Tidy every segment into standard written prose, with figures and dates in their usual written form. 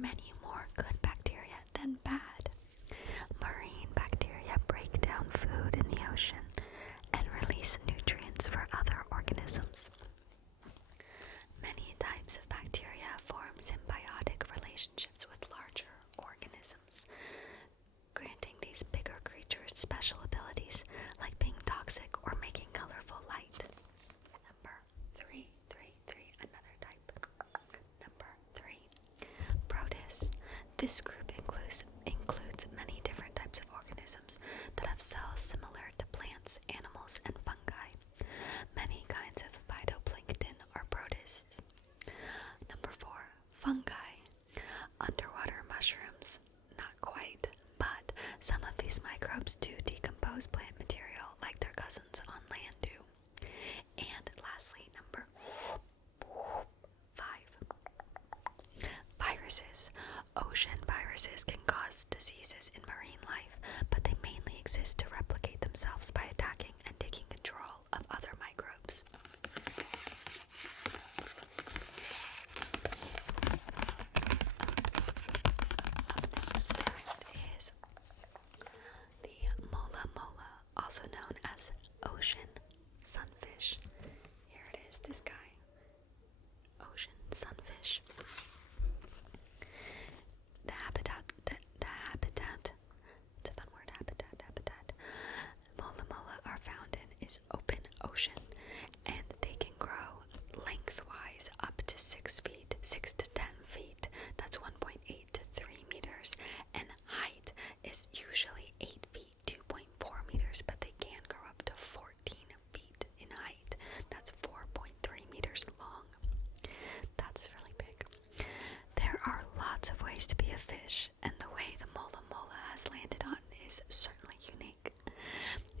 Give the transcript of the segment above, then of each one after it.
many more good bacteria than bad. Marine bacteria break down food in the ocean and release nutrients for other organisms. Many types of bacteria form symbiotic relationships with larger organisms, granting these bigger creatures special abilities like being toxic or making colorful light. Number 333, another type. Number 3, protists. This group includes many different types of organisms that have cells similar to plants, animals, and fungi. Many kinds of phytoplankton are protists. Number 4, fungi. Underwater mushrooms. Not quite, but some of these microbes do decompose plant material like their cousins on land do. And lastly, number 5, viruses. Ocean viruses can cause diseases in marine life, but they mainly exist to replicate themselves by attacking and taking control of other microbes. Up next is the Mola, also known as ocean sunfish. Here it is, this guy. Ocean sunfish. The habitat, it's a fun word, habitat. Mola are found in is open ocean, and they can grow lengthwise up to 6 feet, 6 to 10 feet. That's 1.8 to 3 meters, and height is usually 8 feet, 2.4 meters, but they can grow up to 14 feet in height. That's 4.3 meters long. That's really big. There are lots of ways to be a fish, and the way the Mola has landed on is certainly unique.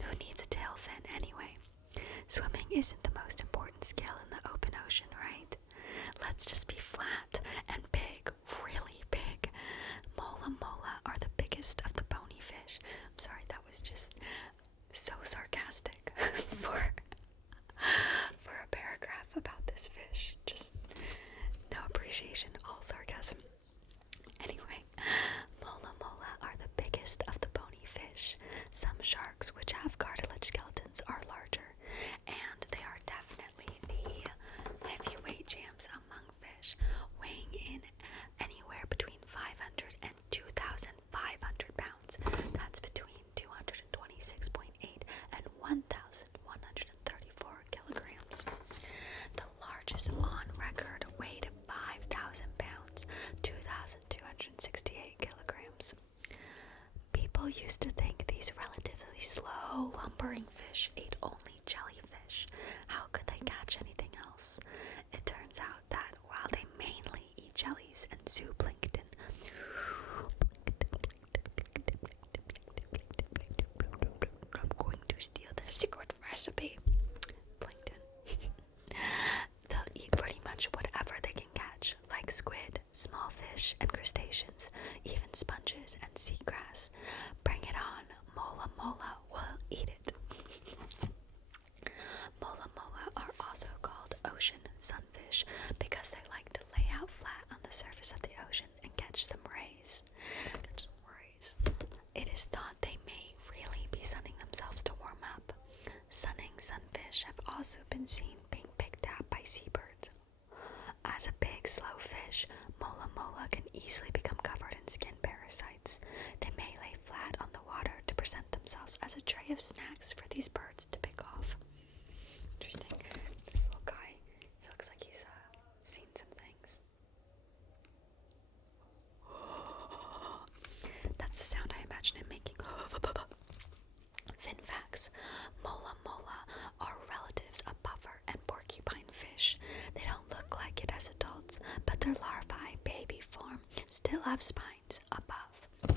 Who needs a tail fin anyway? Swimming isn't the most important skill in the open ocean, right? Let's just be flat and big, really big. Mola are the biggest of the bony fish. I'm sorry, that was just so sarcastic for a paragraph about this fish. Just no appreciation, all sarcasm. Anyway, Mola are the biggest of the bony fish. Some sharks, which have cartilage skeletons, are larger, and they are definitely the heavyweight jams among fish, weighing in anywhere between 500 and 2,500 pounds. That's between 226.8 and 1,134 kilograms. The largest on record weighed 5,000 pounds, 2,268 kilograms. People used to think these relatively slow, lumbering fish ate only jellyfish. How could they catch anything else? It turns out that while they mainly eat jellies and zooplankton, I'm going to steal the secret recipe. Plankton. They'll eat pretty much whatever they can catch, like squid, small fish, and crustaceans, even sponges and seagrass. Bring it on, Mola will eat it. Mola are also called ocean sunfish because they like to lay out flat on the surface of the ocean and catch some rays. It is thought they may really be sunning themselves to warm up. Sunning sunfish have also been seen being picked at by seabirds. As a big, slow fish, Mola can easily become covered in skin parasites. They may lay flat on the water to present themselves as a tray of snacks for these birds to pick off. Interesting. This little guy, he looks like he's seen some things. That's the sound I imagine him making. Fun facts. Mola are relatives of puffer and porcupine fish. They don't look like it as adults, but their larvae, baby form, still have spines above.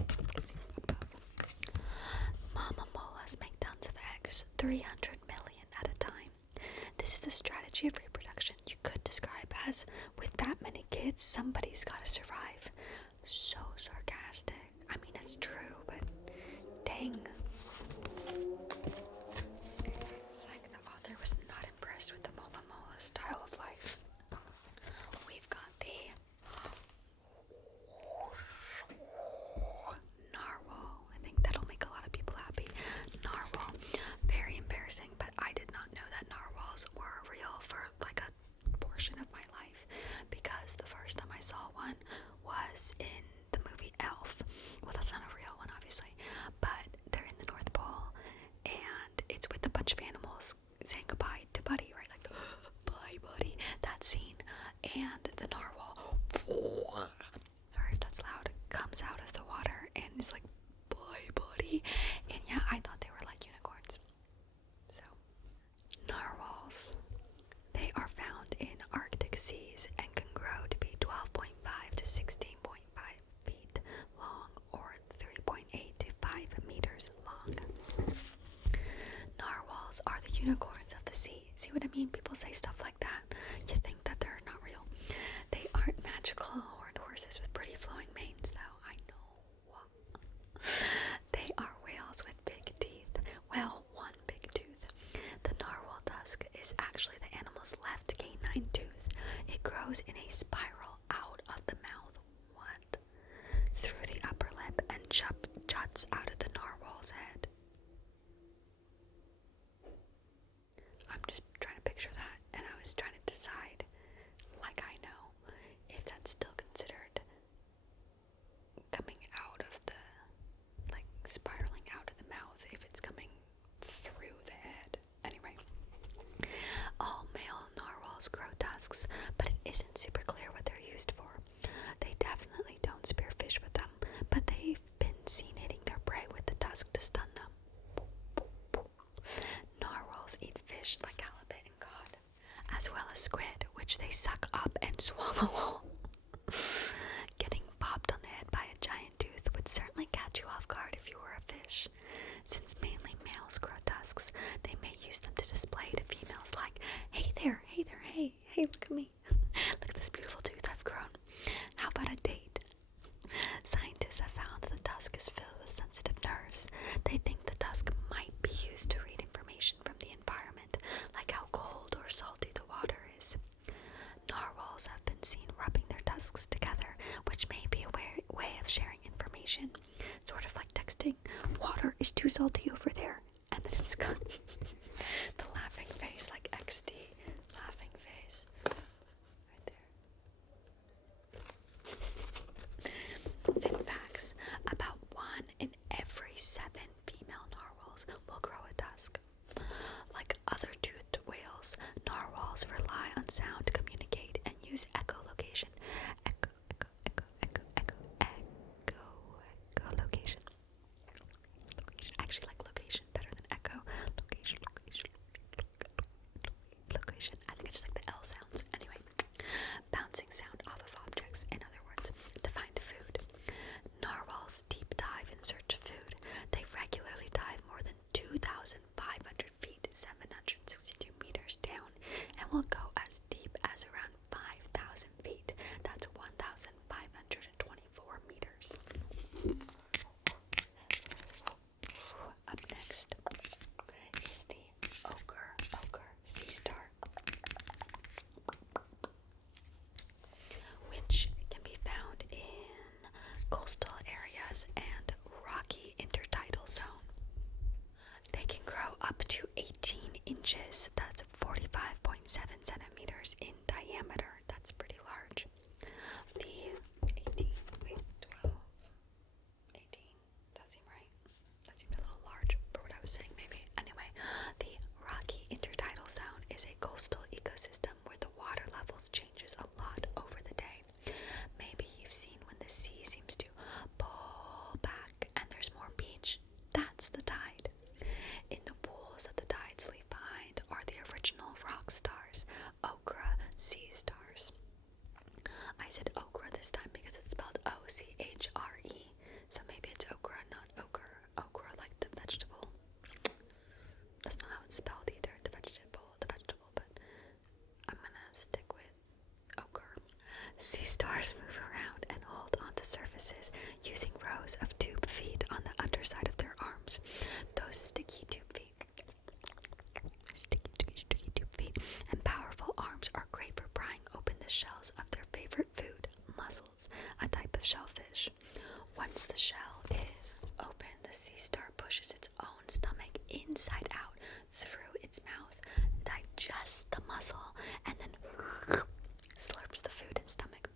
Mama molas make tons of eggs, 300 million at a time. This is a strategy of reproduction you could describe as, with that many kids, somebody's gotta survive. So sarcastic. I mean, it's true, but dang. It's like the author was not impressed with the Mola style of life. We've got the was the first time I saw one was in the movie Elf. Well, that's not a real one, obviously, but they're in the North Pole, and it's with a bunch of animals saying goodbye to Buddy, right? Like, bye, Buddy. That scene. And the narwhal, sorry if that's loud, comes out of the water and is like, bye, Buddy. And yeah, I thought they were like unicorns. So, narwhals. They are found in Arctic seas and can grow to be 12.5 to 16.5 feet long, or 3.8 to 5 meters long. Narwhals are the unicorns of the sea. See what I mean? People say stuff like that. You think that they're not real. They aren't magical horned horses with pretty flowing manes, though. I know. They are whales with big teeth. Well, one big tooth. The narwhal tusk is actually the animal's left canine tooth. It grows in a spiral out of the mouth. What? Through the upper lip and juts out of the narwhal's head. I'm just trying to picture that, and I was trying to decide, like I know, if that's still considered coming out of the, like, spiraling out of the mouth, if it's coming through the head. Anyway, all male narwhals grow tusks, but it isn't super clear what they're used for. They definitely don't spear fish with them, but they've been seen hitting their prey with the tusk to stun them. Narwhals eat fish like halibut and cod, as well as squid, which they suck up and swallow whole. Getting popped on the head by a giant tooth would certainly catch you off guard if you were a fish. Since mainly males grow tusks, they may use them to display to females like, hey there, hey, look at me. Look at this beautiful tooth I've grown. How about a date? Scientists have found that the tusk is filled with sensitive nerves. They think the tusk might be used to read information from the environment, like how cold or salty the water is. Narwhals have been seen rubbing their tusks together, which may be a way of sharing information. Sort of like texting, water is too salty over there, and then it's gone. The laughing face, like XD, laughing face, right there. Fun facts: about 1 in every 7 female narwhals will grow a tusk. Like other toothed whales, narwhals rely on sound to communicate and use echolocation. Echolocation. I actually like location better than echo. Location. I think I just like the L sounds. Anyway, bouncing sound off of objects, in other words, to find food. Narwhals deep dive in search of food. They regularly dive more than 2,500 feet, 762 meters down, and will go as deep as around 5,000 feet. That's 1,524 meters. Up next is the Ochre Sea Star, which can be found in coastal areas and rocky intertidal zone. They can grow up to 18 inches, that's 45.7 centimeters in diameter. That's pretty large. The 12, 18, that seemed right. That seemed a little large for what I was saying, maybe. Anyway, the rocky intertidal zone is a coastal ecosystem where the water levels changes a lot over the day. Maybe you've seen when the sea seems to pull back and there's more beach. That's the tide. In the pools that the tides leave behind are the original rock stars, Ochre Sea Stars. I said ochre this time because it's spelled O-C-H-R-E, so maybe it's ochre, not ochre. Ochre like the vegetable. That's not how it's spelled either, the vegetable, but I'm gonna stick with ochre. Sea stars move around and hold onto surfaces using rows of tube feet on the underside of their arms. Those sticky tube feet and powerful arms are great for prying open the shells of their favorite food, mussels, a type of shellfish. Once the shell is open, the sea star pushes its own stomach inside out through its mouth, digests the mussel, and then slurps the food and stomach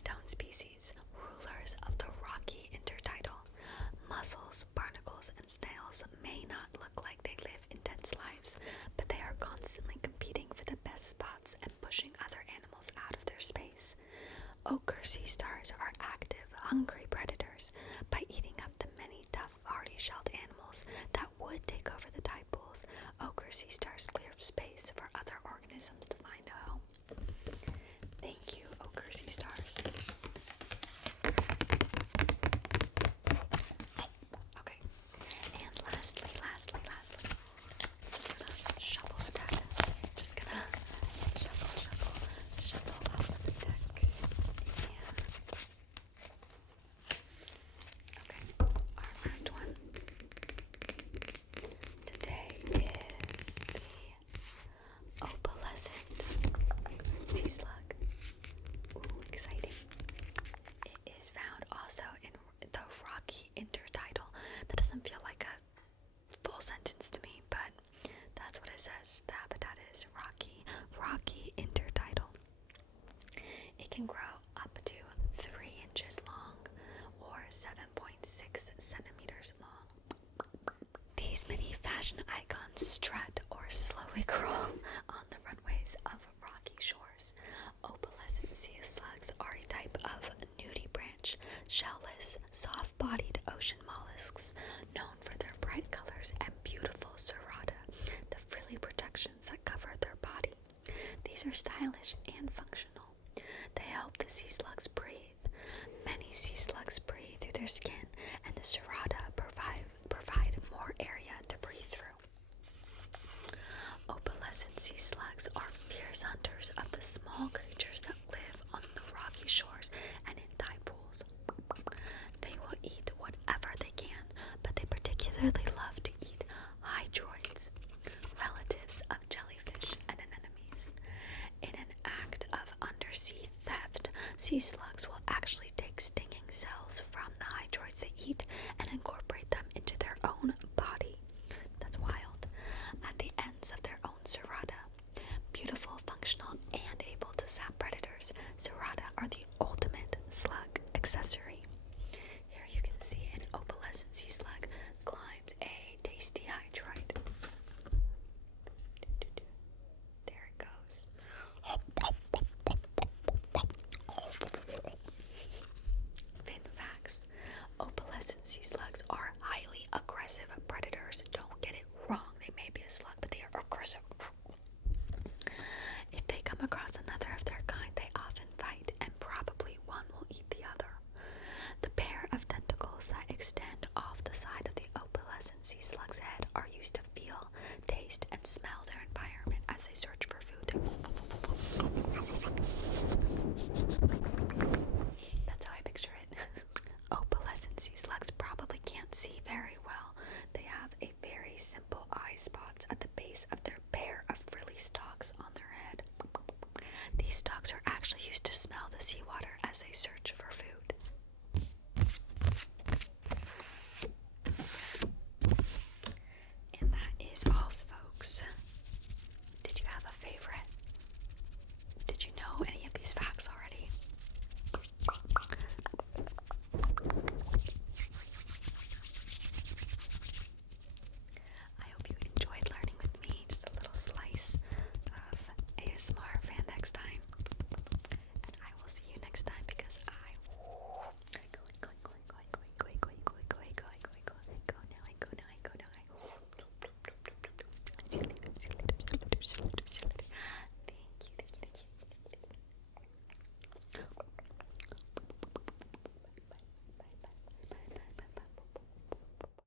stone species, rulers of the rocky intertidal. Mussels, barnacles, and snails may not look like they live intense lives, but they are constantly competing for the best spots and pushing other animals out of their space. Ochre sea stars are active, hungry predators. By eating up the many tough, hardy-shelled animals that would take over the tide pools, ochre sea stars clear space for other organisms to find a home. Thank you, ochre sea stars. Okay, and lastly, shuffle the deck. Just gonna shuffle off of the deck. Okay, our last one today is the Opalescent Sea Slug. Ooh, exciting. It is found also in the rocky intertidal. That doesn't feel like a full sentence to me, but that's what it says. The habitat is rocky intertidal. It can grow up to 3 inches long or 7.6 centimeters long. These many fashion icons strut or slowly crawl on the runways of rocky shores. Opalescent sea slugs are a type of nudibranch, shellless, soft-bodied ocean mollusks known for their bright colors and beautiful serrata, the frilly protections that cover their body. These are stylish and functional. They help the sea slugs breathe. Many sea slugs breathe through their skin, and the serrata provide more area to breathe through. Opalescent sea slugs are fierce hunters of the small creatures that live on the rocky shores and in tide pools. They will eat whatever they can, but they particularly love to eat hydroids, relatives of jellyfish and anemones. In an act of undersea theft, sea slugs will actually take stinging cells from the hydroids they eat and incorporate them into their own body. That's wild. At the ends of their own serrata. Beautiful, functional, and able to zap predators, serrata are the